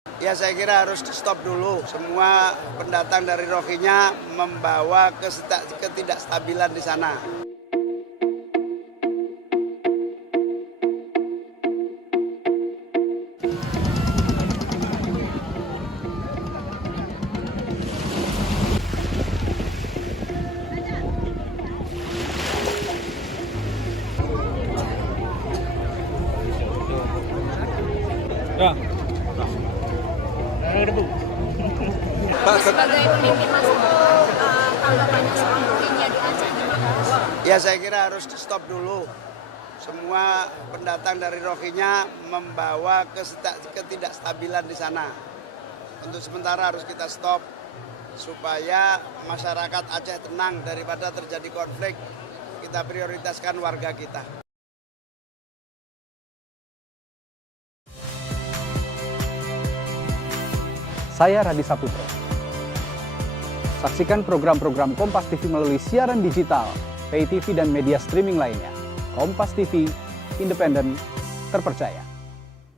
Ya saya kira harus di stop dulu. Semua pendatang dari Rohingya membawa ketidakstabilan di sana. Ya. Sebagai pemimpin Mas tanggapannya soal Rohingya di Aceh gimana? Ya saya kira harus di stop dulu. Semua pendatang dari Rohingya membawa ketidakstabilan di sana. Untuk sementara harus kita stop supaya masyarakat Aceh tenang daripada terjadi konflik. Kita prioritaskan warga kita. Saya Radi Saputro. Saksikan program-program Kompas TV melalui siaran digital, pay TV dan media streaming lainnya. Kompas TV, independen, terpercaya.